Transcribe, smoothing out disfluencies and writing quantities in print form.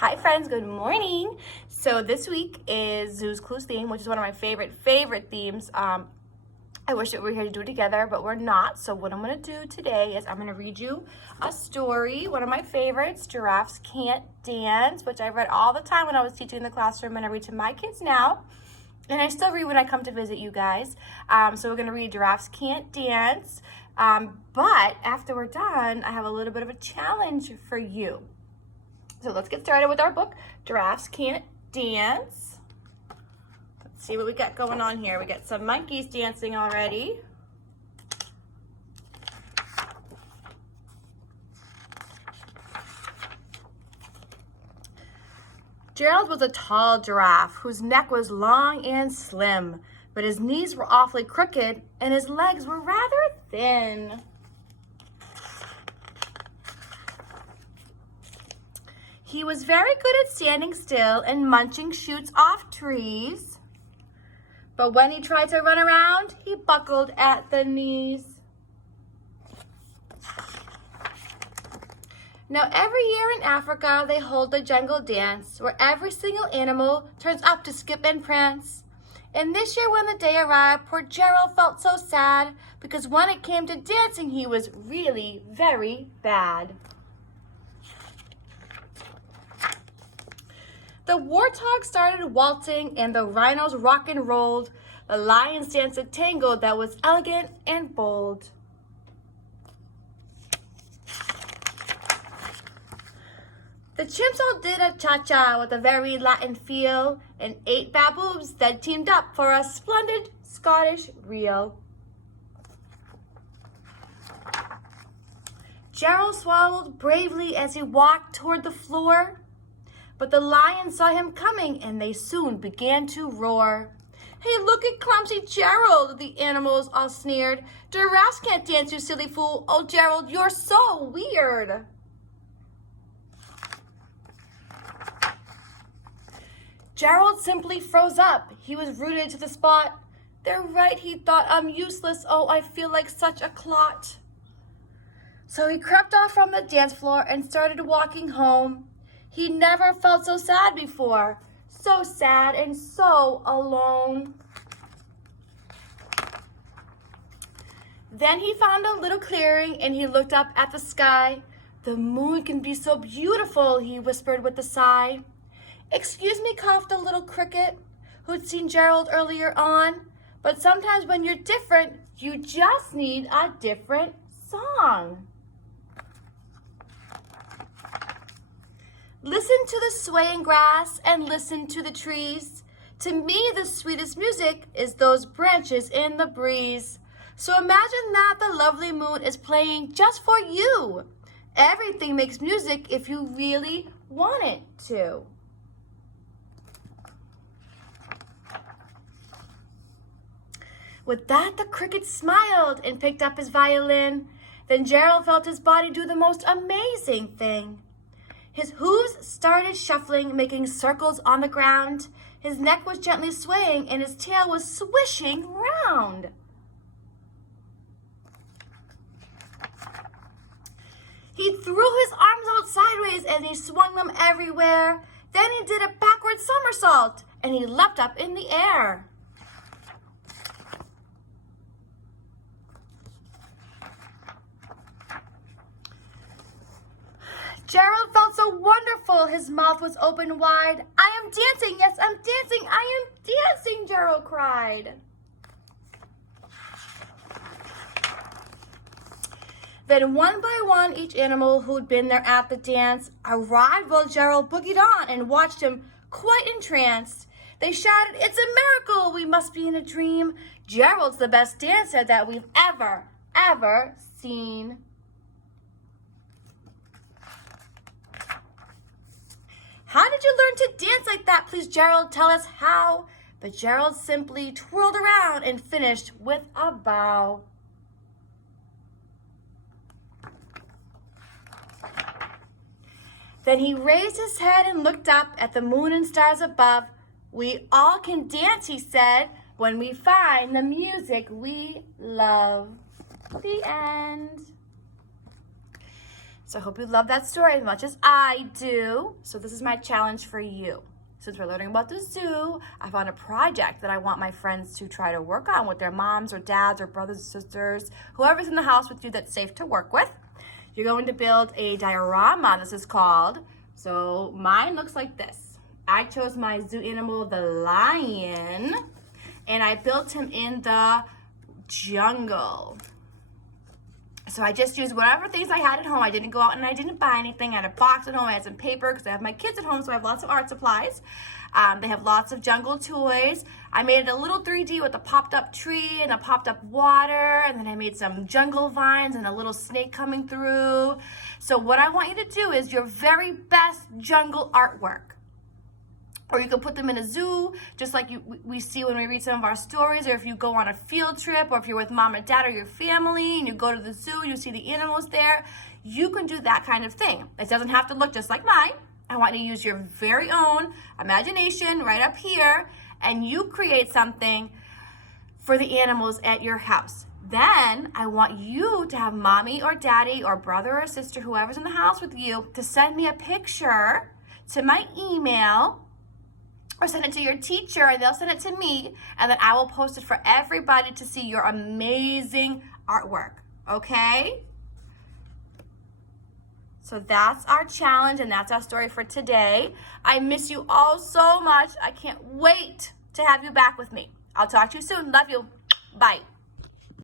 Hi friends, good morning. So this week is Zoo's Clues theme, which is one of my favorite themes. I wish that we were here to do it together, but we're not. So what I'm gonna do today is I'm gonna read you a story, one of my favorites, Giraffes Can't Dance, which I read all the time when I was teaching in the classroom, and I read to my kids now. And I still read when I come to visit you guys. So we're gonna read Giraffes Can't Dance. But after we're done, I have a little bit of a challenge for you. So let's get started with our book, Giraffes Can't Dance. Let's see what we got going on here. We got some monkeys dancing already. Gerald was a tall giraffe whose neck was long and slim, but his knees were awfully crooked and his legs were rather thin. He was very good at standing still and munching shoots off trees. But when he tried to run around, he buckled at the knees. Now every year in Africa, they hold the jungle dance where every single animal turns up to skip and prance. And this year when the day arrived, poor Gerald felt so sad because when it came to dancing, he was really very bad. The warthog started waltzing and the rhinos rock and rolled. The lions danced a tango that was elegant and bold. The chimps all did a cha-cha with a very Latin feel, and 8 baboons that teamed up for a splendid Scottish reel. Gerald swallowed bravely as he walked toward the floor. But the lions saw him coming and they soon began to roar. Hey, look at clumsy Gerald, the animals all sneered. Giraffes can't dance, you silly fool. Oh, Gerald, you're so weird. Gerald simply froze up. He was rooted to the spot. They're right, he thought, I'm useless. Oh, I feel like such a clot. So he crept off from the dance floor and started walking home. He never felt so sad before, so sad and so alone. Then he found a little clearing and he looked up at the sky. The moon can be so beautiful, he whispered with a sigh. Excuse me, coughed a little cricket who'd seen Gerald earlier on, but sometimes when you're different, you just need a different song. Listen to the swaying grass and listen to the trees. To me, the sweetest music is those branches in the breeze. So imagine that the lovely moon is playing just for you. Everything makes music if you really want it to. With that, the cricket smiled and picked up his violin. Then Gerald felt his body do the most amazing thing. His hooves started shuffling, making circles on the ground. His neck was gently swaying and his tail was swishing round. He threw his arms out sideways and he swung them everywhere. Then he did a backward somersault and he leapt up in the air. Gerald felt so wonderful, his mouth was open wide. I am dancing, yes, I'm dancing, I am dancing, Gerald cried. Then one by one, each animal who'd been there at the dance arrived while Gerald boogied on and watched him quite entranced. They shouted, it's a miracle, we must be in a dream. Gerald's the best dancer that we've ever seen. How did you learn to dance like that? Please, Gerald, tell us how. But Gerald simply twirled around and finished with a bow. Then he raised his head and looked up at the moon and stars above. We all can dance, he said, when we find the music we love. The end. So I hope you love that story as much as I do. So this is my challenge for you. Since we're learning about the zoo, I found a project that I want my friends to try to work on with their moms or dads or brothers or sisters, whoever's in the house with you that's safe to work with. You're going to build a diorama, this is called. So mine looks like this. I chose my zoo animal, the lion, and I built him in the jungle. So I just used whatever things I had at home. I didn't go out and I didn't buy anything. I had a box at home. I had some paper because I have my kids at home, so I have lots of art supplies. They have lots of jungle toys. I made it a little 3D with a popped up tree and a popped up water, and then I made some jungle vines and a little snake coming through. So what I want you to do is your very best jungle artwork. Or you can put them in a zoo, just like we see when we read some of our stories, or if you go on a field trip, or if you're with mom and dad or your family and you go to the zoo, you see the animals there. You can do that kind of thing. It doesn't have to look just like mine. I want you to use your very own imagination right up here, and you create something for the animals at your house. Then I want you to have mommy or daddy or brother or sister, whoever's in the house with you, to send me a picture to my email, or send it to your teacher and they'll send it to me, and then I will post it for everybody to see your amazing artwork, okay? So that's our challenge and that's our story for today. I miss you all so much. I can't wait to have you back with me. I'll talk to you soon. Love you. Bye.